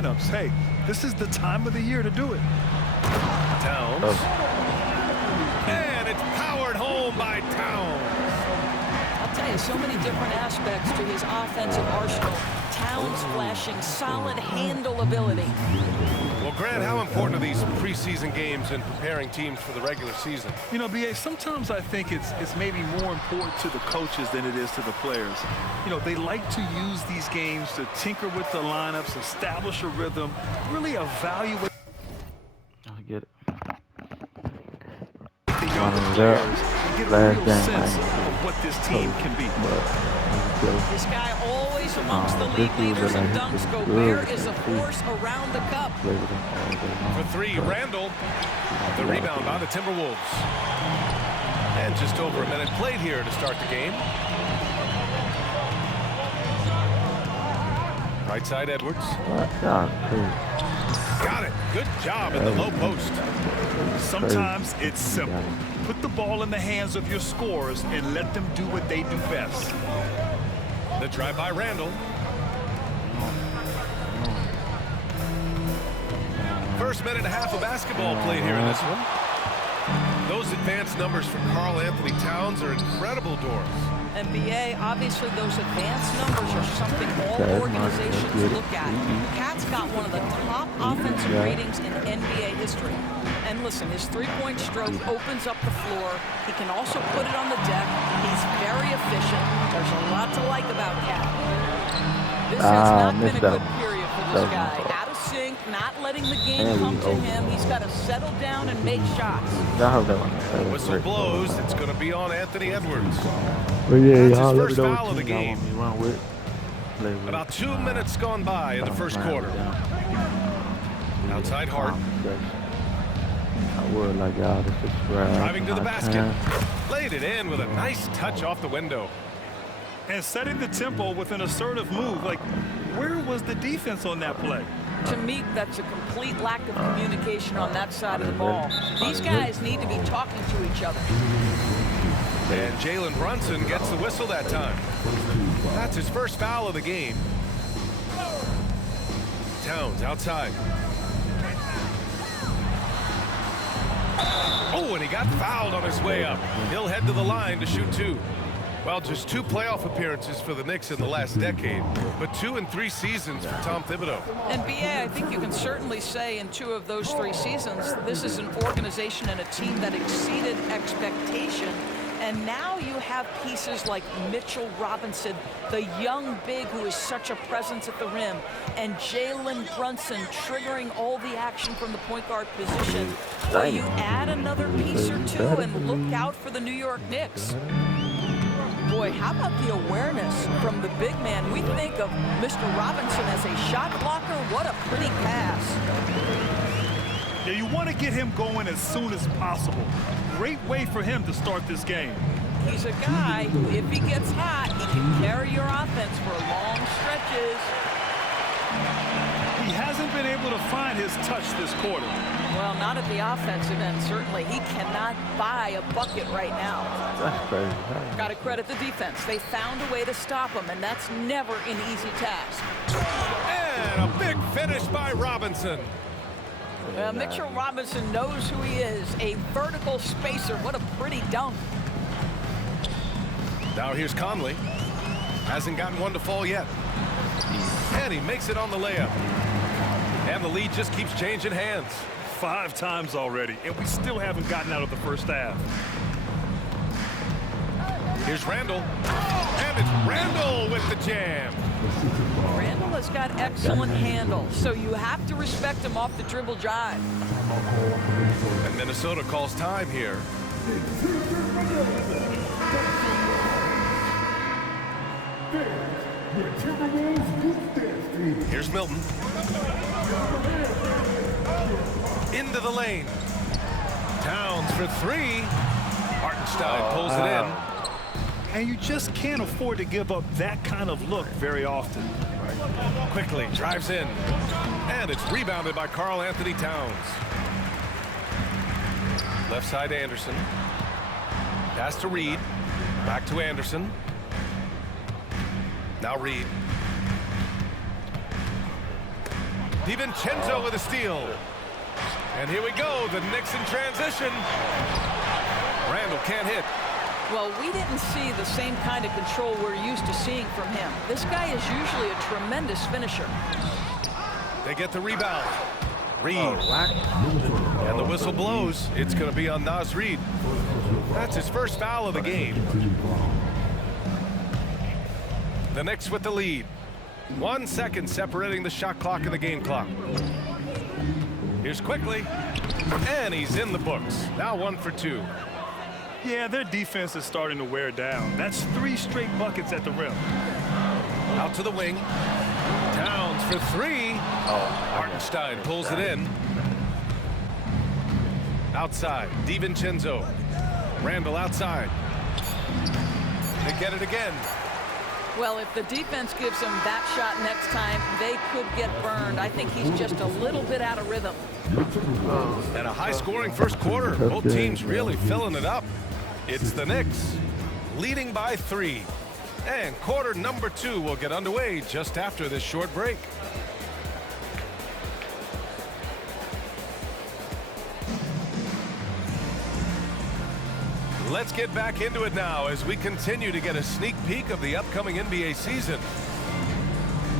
lineups. Hey, this is the time of the year to do it. Towns. And it's powered home by Towns. I'll tell you, so many different aspects to his offensive arsenal. Towns flashing solid handle ability. Well, Grant, how important are these preseason games in preparing teams for the regular season? You know, B.A., sometimes I think it's maybe more important to the coaches than it is to the players. You know, they like to use these games to tinker with the lineups, establish a rhythm, really evaluate. I get it. The younger players and get a real sense of what this team can be. This guy always amongst the league leaders in dunks. Gobert is a force around the cup. For three, Randall. The rebound by the Timberwolves. And just over a minute played here to start the game. Right side, Edwards. Got it. Good job in the low post. Sometimes it's simple. Put the ball in the hands of your scorers and let them do what they do best. The drive by Randall. First minute and a half of basketball played here in this one. Those advanced numbers for Karl Anthony Towns are incredible, Doris. NBA, obviously those advanced numbers are something all organizations look at. Cat's got one of the top offensive ratings in NBA history. And listen, his three-point stroke opens up the floor. He can also put it on the deck. He's very efficient. There's a lot to like about Cat. This has not been a good period for this guy. Out of sync, not letting the game come to him. He's got to settle down and make shots. Whistle blows. It's going to be on Anthony Edwards. That's his first foul of the game. About 2 minutes gone by in the first quarter. Outside Hart. Driving to the basket. Laid it in with a nice touch off the window. And setting the tempo with an assertive move. Like, where was the defense on that play? To me, that's a complete lack of communication on that side of the ball. These guys need to be talking to each other. And Jalen Brunson gets the whistle that time. That's his first foul of the game. Towns outside. Oh, and he got fouled on his way up. He'll head to the line to shoot two. Well, just 2 playoff appearances for the Knicks in the last decade, but 2 in 3 seasons for Tom Thibodeau. And B.A., I think you can certainly say in 2 of those 3 seasons, this is an organization and a team that exceeded expectation. And now you have pieces like Mitchell Robinson, the young big who is such a presence at the rim, and Jalen Brunson triggering all the action from the point guard position. Well, you add another piece or 2 and look out for the New York Knicks. Boy, how about the awareness from the big man? We think of Mr. Robinson as a shot blocker. What a pretty pass. Yeah, you want to get him going as soon as possible. Great way for him to start this game. He's a guy who, if he gets hot, he can carry your offense for long stretches. He hasn't been able to find his touch this quarter. Well, not at the offensive end, certainly. He cannot buy a bucket right now. That's crazy. Got to credit the defense. They found a way to stop him, and that's never an easy task. And a big finish by Robinson. Mitchell Robinson knows who he is, a vertical spacer. What a pretty dunk. Now here's Conley. Hasn't gotten one to fall yet. And he makes it on the layup. And the lead just keeps changing hands. 5 times already, and we still haven't gotten out of the first half. Here's Randall. And it's Randall with the jam. Randall has got excellent handle, so you have to respect him off the dribble drive. And Minnesota calls time here. Here's Milton. Into the lane. Towns for 3. Hartenstein pulls it in. And you just can't afford to give up that kind of look very often. Quickly drives in. And it's rebounded by Karl Anthony Towns. Left side Anderson. Pass to Reed. Back to Anderson. Now Reed. DiVincenzo with a steal. And here we go, the Knicks in transition. Randall can't hit. Well, we didn't see the same kind of control we're used to seeing from him. This guy is usually a tremendous finisher. They get the rebound. Reed. And the whistle blows. It's going to be on Naz Reid. That's his first foul of the game. The Knicks with the lead. 1 second separating the shot clock and the game clock. Here's Quickly. And he's in the books. Now 1 for 2. Yeah, their defense is starting to wear down. That's 3 straight buckets at the rim. Out to the wing. Towns for 3. Hartenstein pulls it in. Outside, DiVincenzo. Randall outside. They get it again. Well, if the defense gives him that shot next time, they could get burned. I think he's just a little bit out of rhythm. And a high-scoring first quarter. Both teams really filling it up. It's the Knicks leading by 3. And quarter number 2 will get underway just after this short break. Let's get back into it now as we continue to get a sneak peek of the upcoming NBA season.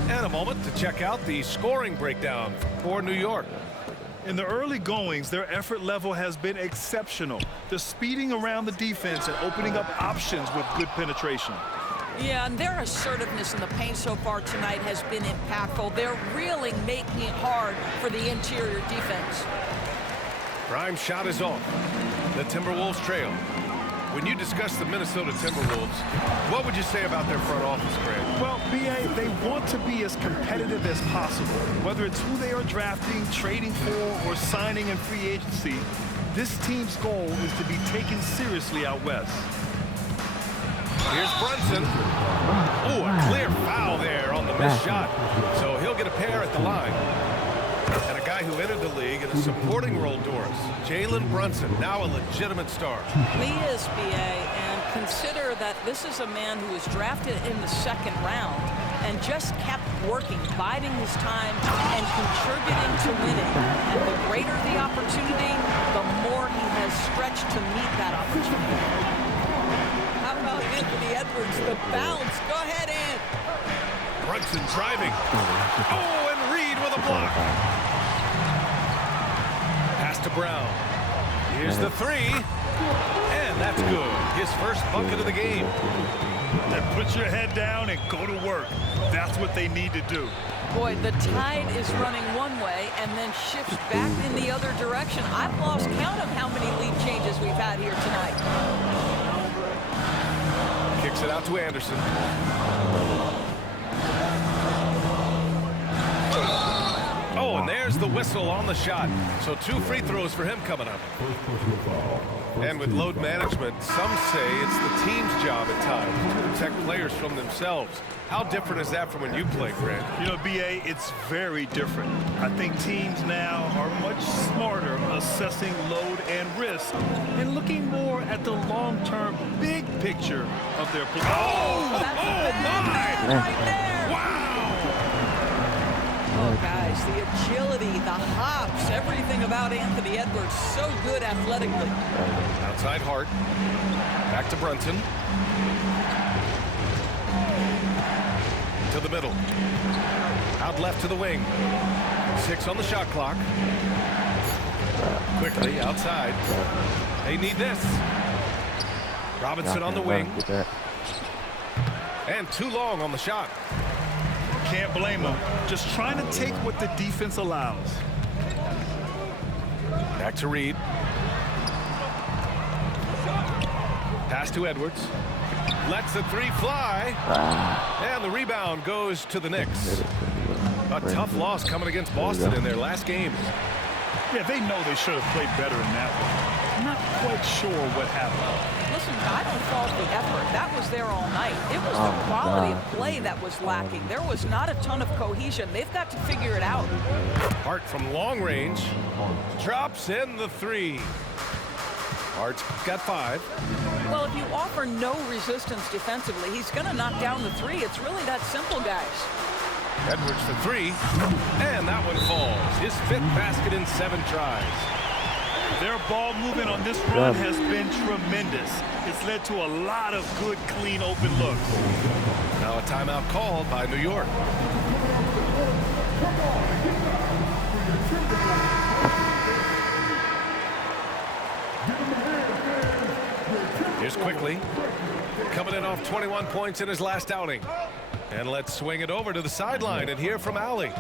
And a moment to check out the scoring breakdown for New York. In the early goings, their effort level has been exceptional. They're speeding around the defense and opening up options with good penetration. Yeah, and their assertiveness in the paint so far tonight has been impactful. They're really making it hard for the interior defense. Prime shot is off. The Timberwolves trail. When you discuss the Minnesota Timberwolves, what would you say about their front office, Grant? Well, B.A., they want to be as competitive as possible. Whether it's who they are drafting, trading for, or signing in free agency, this team's goal is to be taken seriously out west. Here's Brunson. Oh, a clear foul there on the missed shot. So he'll get a pair at the line. And a guy who entered the league in a supporting role, Doris. Jalen Brunson, now a legitimate star. He is, B.A., and consider that this is a man who was drafted in the 2nd round and just kept working, biding his time, and contributing to winning. And the greater the opportunity, the more he has stretched to meet that opportunity. How about Anthony Edwards, the bounce? Go ahead, Ant. Brunson driving. Oh, and Reed with a block. Pass to Brown. Here's the 3. And that's good. His first bucket of the game. Then put your head down and go to work. That's what they need to do. Boy, the tide is running one way and then shifts back in the other direction. I've lost count of how many lead changes we've had here tonight. Kicks it out to Anderson. Oh, and there's the whistle on the shot. So 2 free throws for him coming up. And with load management, some say it's the team's job at times to protect players from themselves. How different is that from when you played, Grant? You know, B.A., it's very different. I think teams now are much smarter assessing load and risk and looking more at the long-term big picture of their play. Oh, my! Right there! Wow! Oh, guys, the agility, the hops, everything about Anthony Edwards, so good athletically. Outside Hart. Back to Brunson. To the middle. Out left to the wing. 6 on the shot clock. Quickly outside. They need this. Robinson on the wing. And too long on the shot. Can't blame them. Just trying to take what the defense allows. Back to Reed. Pass to Edwards. Lets the 3 fly. And the rebound goes to the Knicks. A tough loss coming against Boston in their last game. Yeah, they know they should have played better in that one. Not quite sure what happened. Listen, I don't fault the effort. That was there all night. It was the quality of play that was lacking. There was not a ton of cohesion. They've got to figure it out. Hart from long range. Drops in the 3. Hart's got 5. Well, if you offer no resistance defensively, he's going to knock down the 3. It's really that simple, guys. Edwards for three, and that one falls. His 5th basket in 7 tries. Their ball movement on this run has been tremendous. It's led to a lot of good, clean, open looks. Now a timeout called by New York. Here's Quickly, coming in off 21 points in his last outing. And let's swing it over to the sideline and hear from Allie.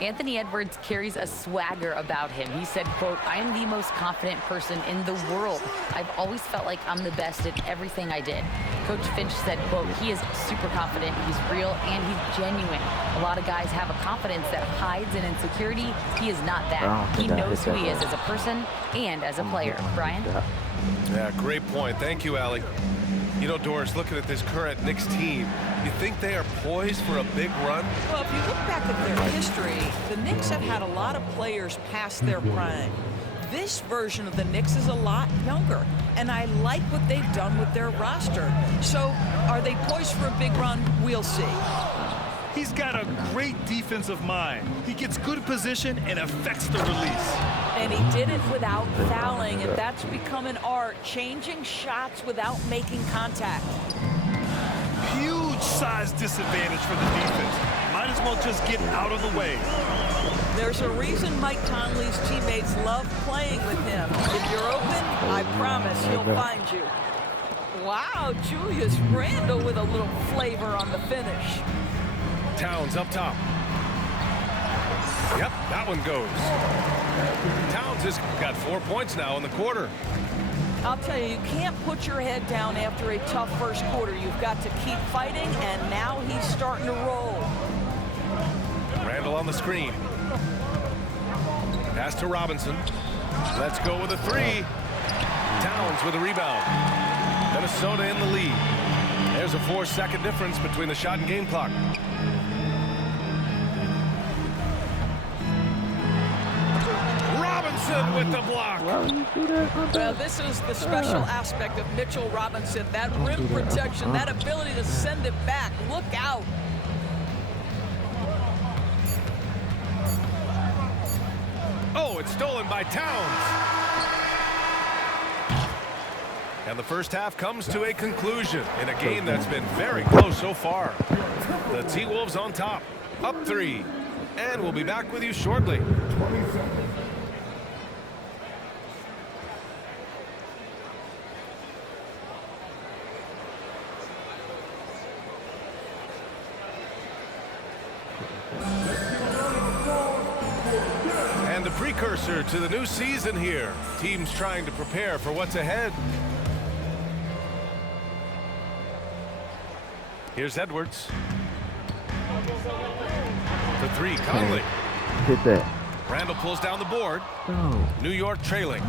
Anthony Edwards carries a swagger about him. He said, quote, "I am the most confident person in the world. I've always felt like I'm the best at everything I did." Coach Finch said, quote, "He is super confident, he's real, and he's genuine. A lot of guys have a confidence that hides in insecurity. He is not that. He knows who he is as a person and as a player." Brian? Yeah, great point. Thank you, Allie. You know, Doris, looking at this current Knicks team, you think they are poised for a big run? Well, if you look back at their history, the Knicks have had a lot of players past their prime. This version of the Knicks is a lot younger, and I like what they've done with their roster. So, are they poised for a big run? We'll see. He's got a great defensive mind. He gets good position and affects the release. And he did it without fouling, and that's become an art, changing shots without making contact. Huge size disadvantage for the defense. Might as well just get out of the way. There's a reason Mike Conley's teammates love playing with him. If you're open, I promise he'll find you. Wow, Julius Randle with a little flavor on the finish. Towns up top. Yep, that one goes. Towns has got 4 points now in the quarter. I'll tell you, you can't put your head down after a tough first quarter. You've got to keep fighting, and now he's starting to roll. Randle on the screen. Pass to Robinson. Let's go with a three. Towns with a rebound. Minnesota in the lead. There's a 4-second difference between the shot and game clock. Robinson with the block. Well, this is the special aspect of Mitchell Robinson. That rim protection, that ability to send it back. Look out. Oh, it's stolen by Towns. And the first half comes to a conclusion in a game that's been very close so far. The T-Wolves on top, up 3. And we'll be back with you shortly. And the precursor to the new season here. Teams trying to prepare for what's ahead. Here's Edwards. The three, Conley. Hit that. Randle pulls down the board. No. New York trailing.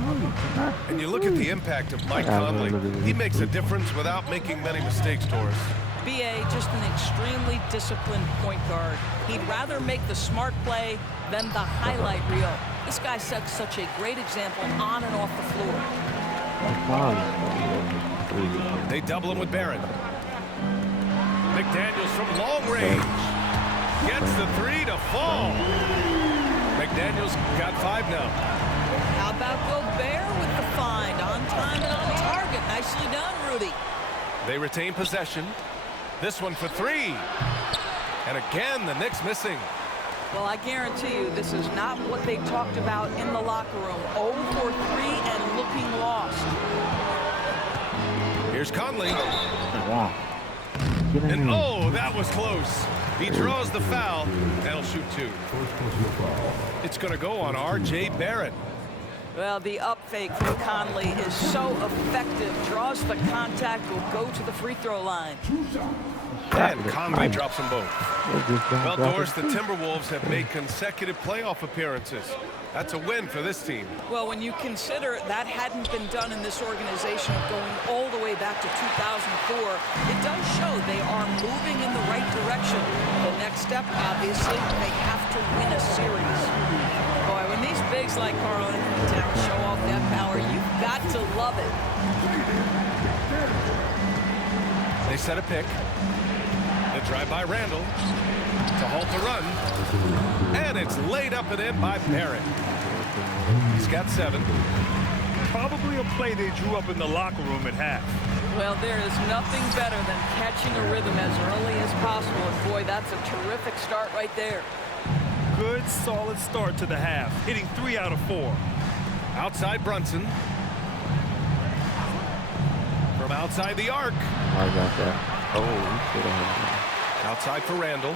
And you look at the impact of Mike Conley. He makes a difference without making many mistakes, Doris. B.A. just an extremely disciplined point guard. He'd rather make the smart play than the highlight reel. This guy sets such a great example on and off the floor. They double him with Barrett. McDaniels from long range. Gets the three to fall. McDaniels got 5 now. How about Gobert with the find? On time and on target. Nicely done, Rudy. They retain possession. This one for 3. And again, the Knicks missing. Well, I guarantee you this is not what they talked about in the locker room. 0 for 3 and looking lost. Here's Conley. Wow. And oh, that was close. He draws the foul. That'll shoot 2. It's going to go on R.J. Barrett. Well, the up fake from Conley is so effective. Draws the contact, will go to the free throw line. And Conley drops them both. Well, Doris, the Timberwolves have made consecutive playoff appearances. That's a win for this team. Well, when you consider that hadn't been done in this organization going all the way back to 2004, it does show they are moving in the right direction. The next step, obviously, they have to win a series. Boy, when these bigs like Karl Anthony Towns show off that power, you've got to love it. They set a pick. The drive by Randle. to halt the run. And it's laid up and in by Barrett. He's got 7. Probably a play they drew up in the locker room at half. Well, there is nothing better than catching a rhythm as early as possible. And boy, that's a terrific start right there. Good, solid start to the half, hitting 3 out of 4. Outside Brunson. From outside the arc. I got that. Oh, he should have. Outside for Randall.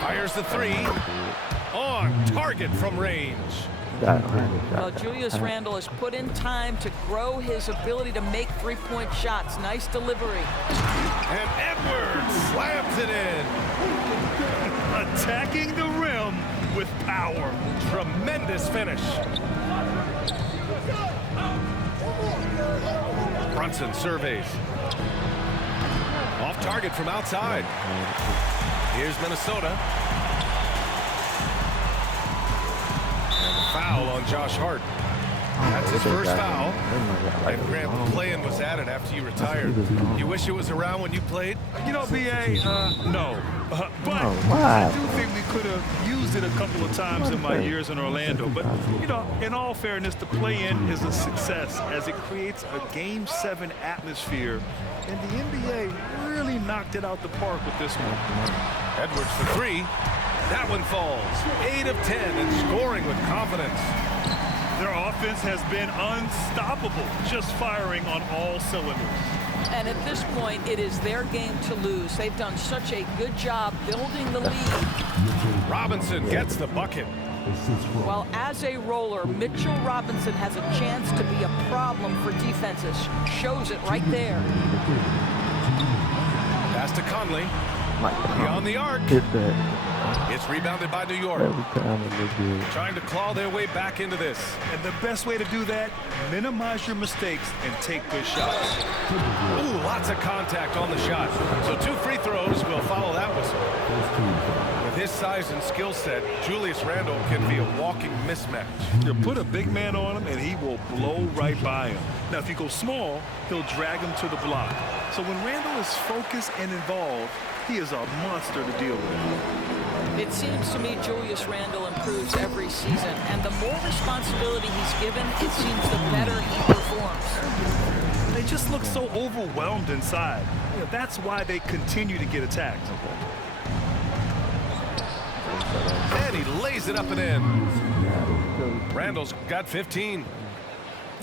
Fires the 3. On target from range. Well, Julius Randle has put in time to grow his ability to make three-point shots. Nice delivery. And Edwards slams it in. Attacking the rim with power. Tremendous finish. Brunson surveys. Off target from outside. Here's Minnesota. Foul on Josh Hart. That's his first foul. And Grant, playing was at it after you retired. You wish it was around when you played? You know, B.A., no. But why? I do think we could have used it a couple of times in my years in Orlando. But, you know, in all fairness, the play-in is a success as it creates a Game 7 atmosphere. And the NBA really knocked it out the park with this one. Edwards for 3. That one falls. 8 of 10 and scoring with confidence. Their offense has been unstoppable, just firing on all cylinders. And at this point, it is their game to lose. They've done such a good job building the lead. Robinson gets the bucket. While as a roller, Mitchell Robinson has a chance to be a problem for defenses. Shows it right there. Pass to Conley. Beyond the arc. Hit that. It's rebounded by New York. Every time it looks good. Trying to claw their way back into this. And the best way to do that, minimize your mistakes and take good shots. Ooh, lots of contact on the shot. So 2 free throws will follow that whistle. With his size and skill set, Julius Randle can be a walking mismatch. You put a big man on him and he will blow right by him. Now, if you go small, he'll drag him to the block. So when Randle is focused and involved, he is a monster to deal with. It seems to me Julius Randle improves every season, and the more responsibility he's given, it seems the better he performs. They just look so overwhelmed inside. You know, that's why they continue to get attacked. And he lays it up and in. Randle's got 15.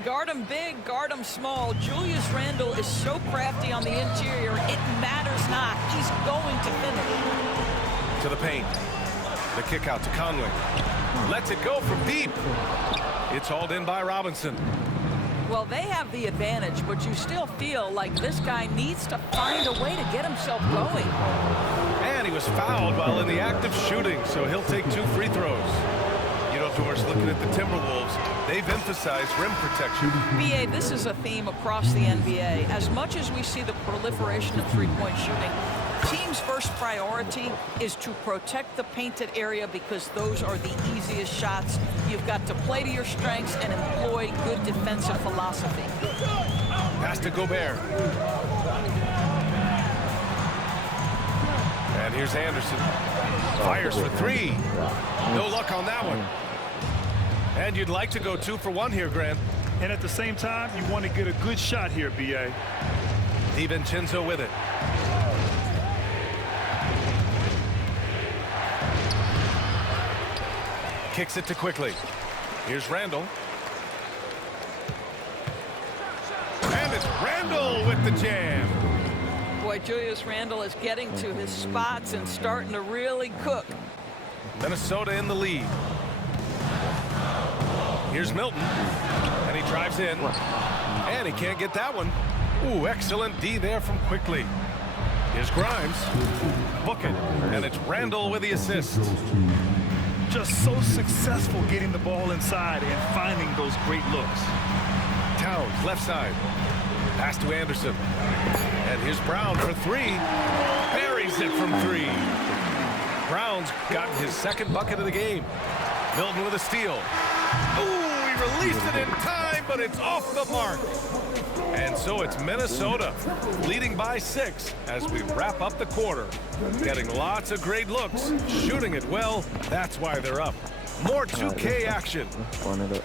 Guard him big, guard him small. Julius Randle is so crafty on the interior, it matters not. He's going to finish. To the paint. The kick out to Conley. Lets it go from deep. It's hauled in by Robinson. Well, they have the advantage, but you still feel like this guy needs to find a way to get himself going. And he was fouled while in the act of shooting, so he'll take 2 free throws. You know, Doris, looking at the Timberwolves, they've emphasized rim protection. BA, this is a theme across the NBA. As much as we see the proliferation of three-point shooting, team's first priority is to protect the painted area because those are the easiest shots. You've got to play to your strengths and employ good defensive philosophy. Pass to Gobert. And here's Anderson. Fires for 3. No luck on that one. And you'd like to go 2 for 1 here, Grant. And at the same time, you want to get a good shot here, B.A. DiVincenzo with it. Kicks it to Quickly. Here's Randle. And it's Randle with the jam. Boy, Julius Randle is getting to his spots and starting to really cook. Minnesota in the lead. Here's Milton. And he drives in. And he can't get that one. Ooh, excellent D there from Quickly. Here's Grimes. Book it. And it's Randle with the assist. Just so successful getting the ball inside and finding those great looks. Towns, left side. Pass to Anderson. And here's Brown for 3. Buries it from 3. Brown's gotten his second bucket of the game. Milton with a steal. Ooh, he released it in time, but it's off the mark. And so so it's Minnesota leading by 6 as we wrap up the quarter. Getting lots of great looks, shooting it well. That's why they're up. More 2K action. Run it up.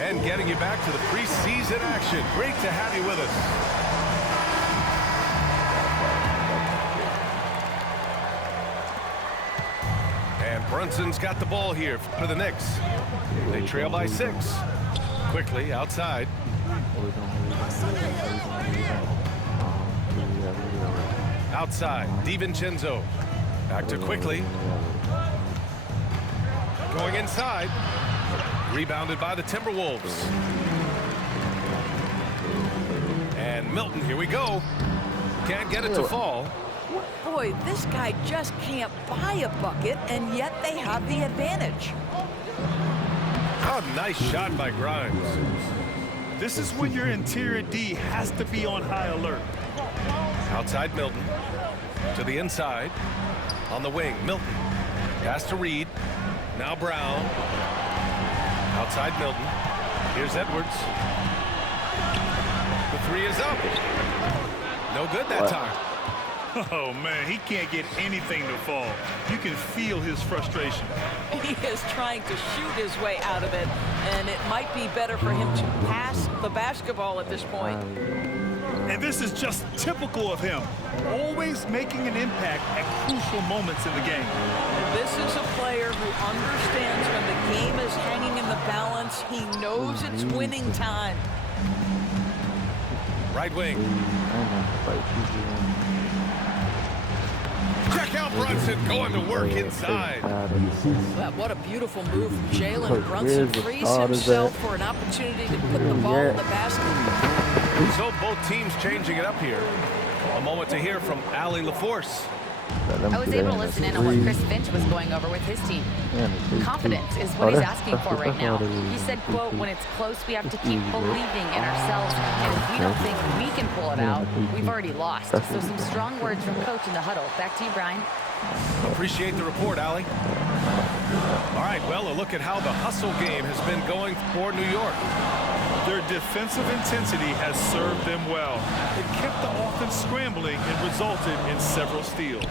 And getting you back to the preseason action. Great to have you with us. And Brunson's got the ball here for the Knicks. They trail by 6. Quickly outside. Outside, DiVincenzo. Back to Quickly. Going inside. Rebounded by the Timberwolves. And Milton, here we go. Can't get it to fall. Boy, this guy just can't buy a bucket, and yet they have the advantage. Oh, nice shot by Grimes. This is when your interior D has to be on high alert. Outside Milton. To the inside. On the wing, Milton. Pass to Reed. Now Brown. Outside Milton. Here's Edwards. The 3 is up. No good that time. Oh, man, he can't get anything to fall. You can feel his frustration. He is trying to shoot his way out of it, and it might be better for him to pass the basketball at this point. And this is just typical of him, always making an impact at crucial moments in the game. This is a player who understands when the game is hanging in the balance. He knows it's winning time. Right wing. Check out Brunson going to work inside. What a beautiful move from Jalen Brunson. Frees himself for an opportunity to put the ball in the basket. So both teams changing it up here. A moment to hear from Allie LaForce. I was able to listen in on what Chris Finch was going over with his team. Confidence is what he's asking for right now. He said, quote, when it's close, we have to keep believing in ourselves. And if we don't think we can pull it out, we've already lost. So some strong words from coach in the huddle. Back to you, Brian. Appreciate the report, Allie. All right, well, a look at how the hustle game has been going for New York. Their defensive intensity has served them well. It kept the offense scrambling and resulted in several steals.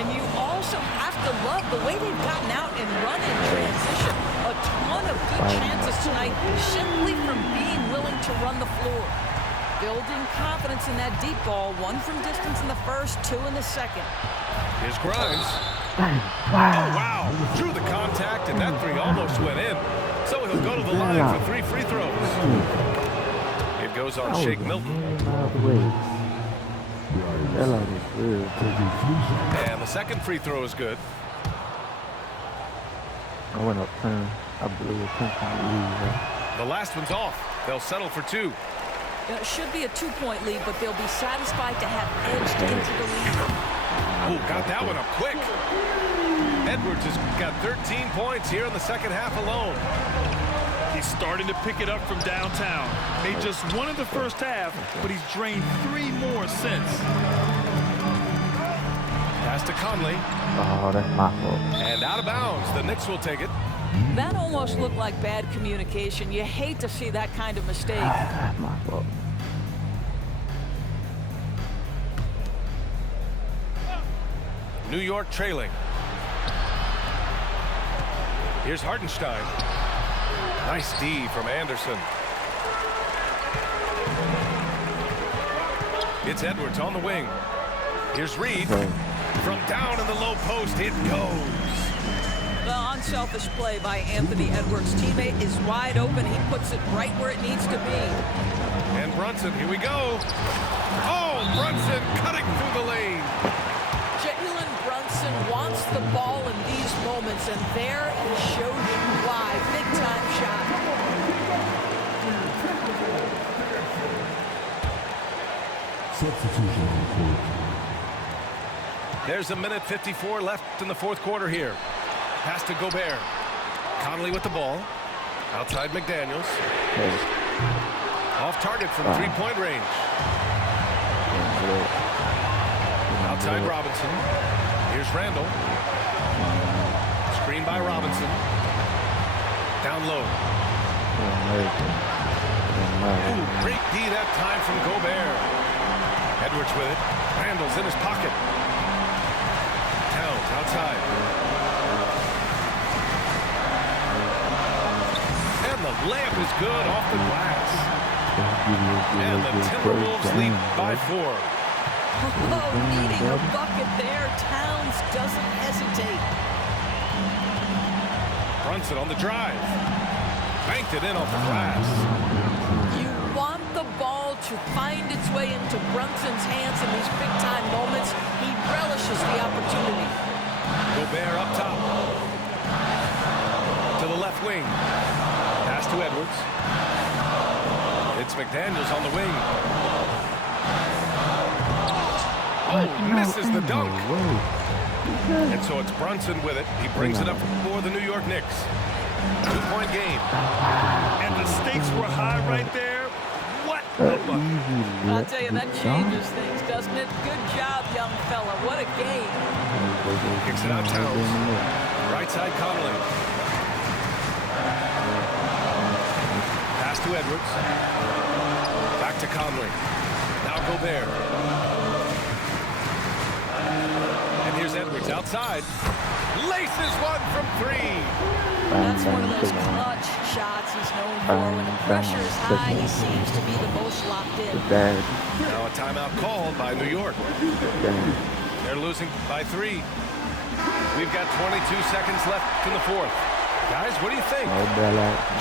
And you also have to love the way they've gotten out and run in transition. A ton of good chances tonight simply from being willing to run the floor. Building confidence in that deep ball. 1 from distance in the first, 2 in the second. Here's Grimes. Oh, wow. Drew the contact, and that 3 almost went in. So he'll go to the line for 3 free throws. It goes on Shake Milton. And the second free throw is good. I went up 10. I blew a 10. The last one's off. They'll settle for 2. It should be a 2-point lead, but they'll be satisfied to have edged into the lead. Oh, got that one up quick. Edwards has got 13 points here in the second half alone. He's starting to pick it up from downtown. Made just 1 in the first half, but he's drained 3 more since. Pass to Conley. Oh, that's my fault. And out of bounds. The Knicks will take it. That almost looked like bad communication. You hate to see that kind of mistake. That's my fault. New York trailing. Here's Hartenstein. Nice D from Anderson. It's Edwards on the wing. Here's Reed. From down in the low post, it goes. The unselfish play by Anthony Edwards' teammate is wide open. He puts it right where it needs to be. And Brunson, here we go. Oh, Brunson cutting through the lane. Jalen Brunson wants the ball in these moments, and there he showed you why. Big-time shot. There's 1:54 left in the fourth quarter here. Pass to Gobert. Conley with the ball. Outside McDaniels. Off target from three-point range. Outside Robinson. Here's Randall. Screen by Robinson. Down low. Ooh, great D that time from Gobert. Edwards with it. Randall's in his pocket. Towns outside. And the layup is good off the glass. And the Timberwolves lead by 4. Oh, needing a bucket there. Towns doesn't hesitate. Brunson on the drive. Banked it in off the glass. You want the ball to find its way into Brunson's hands in these big-time moments. He relishes the opportunity. Gobert up top. To the left wing. Pass to Edwards. It's McDaniels on the wing. Oh, misses the dunk. And so it's Brunson with it. He brings it up for the New York Knicks. 2-point game. And the stakes were high right there. What a bucket. I'll tell you, that changes things, doesn't it? Good job, young fella. What a game. Kicks it out Towns. Right side Conley. Pass to Edwards. Back to Conley. Now Gobert. And here's Edwards outside. Laces one from 3. That's one of those clutch shots he's known for. When the pressure is high, he seems to be the most locked in. Now a timeout called by New York. They're losing by 3. We've got 22 seconds left in the 4th. Guys, what do you think?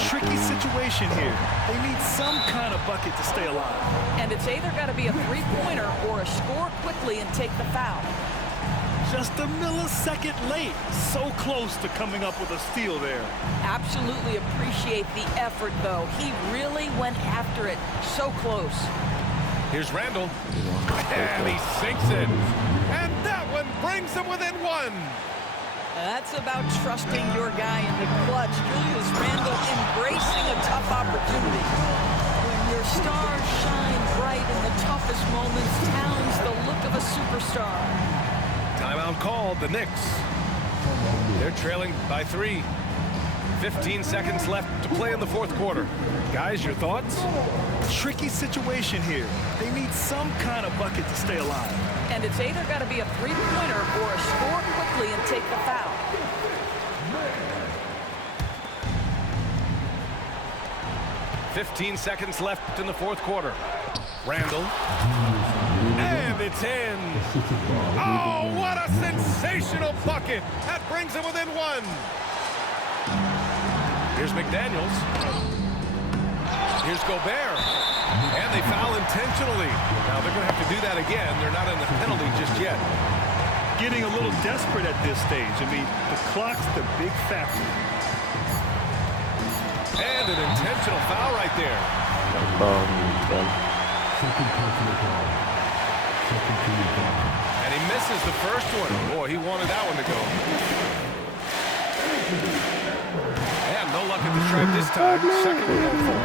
Tricky situation here. They need some kind of bucket to stay alive. And it's either got to be a three-pointer or a score quickly and take the foul. Just a millisecond late. So close to coming up with a steal there. Absolutely appreciate the effort, though. He really went after it. So close. Here's Randall. And he sinks it. And that one brings him within 1. That's about trusting your guy in the clutch. Julius Randle embracing a tough opportunity. When your stars shine bright in the toughest moments, Towns the look of a superstar. Timeout called, the Knicks. They're trailing by 3. 15 seconds left to play in the 4th quarter. Guys, your thoughts? Tricky situation here. They need some kind of bucket to stay alive. And it's either got to be a three-pointer or a score quickly and take the foul. $15 seconds left in the 4th quarter. Randall. And it's in. Oh, what a sensational bucket. That brings him within 1. Here's McDaniels. Here's Gobert. And they foul intentionally. Now they're going to have to do that again. They're not in the penalty just yet. Getting a little desperate at this stage. I mean, the clock's the big factor. And an intentional foul right there. And he misses the first one. Boy, he wanted that one to go. And no luck at the stripe this time. Second one hopeful.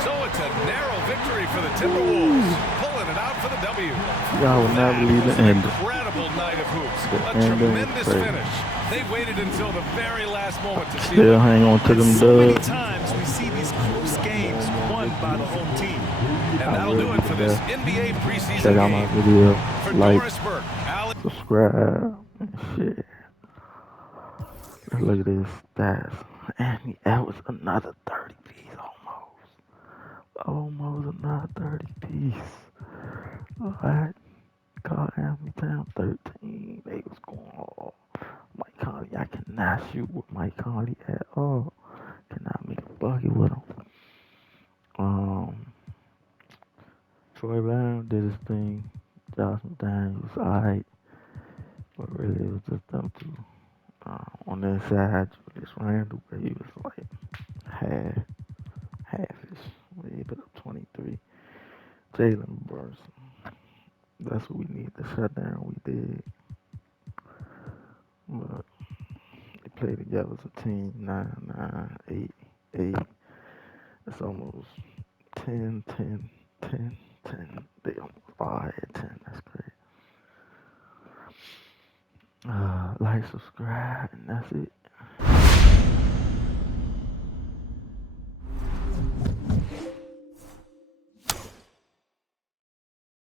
So it's a narrow victory for the Timberwolves. Pulling it out for the W. Y'all will not believe the end. Incredible night of hoops. A tremendous finish. They waited until the very last moment to see Still it. hang on to them So many dubs. times we see these close games won by the home team. And that'll do it for this NBA preseason Check out my game. video. For Like, Doris Burke, Alex. subscribe, and shit. Look at this stats. And that was another 30 piece almost. Almost another 30 piece. Alright. Call Anthony Town 13. They was going off. Mike Conley, I cannot shoot with Mike Conley at all. Cannot make a bucket with him. Troy Brown did his thing. Josh McDaniels was alright. But really it was just them two. On the inside, Julius Randle, but he was like half-ish. He put up 23. Jalen Brunson. That's what we need to shut down. We did. But they play together as a team. 9, 8, 8. That's almost 10, 10, 10, 10. They almost all had 10. That's great. Like, subscribe, and that's it.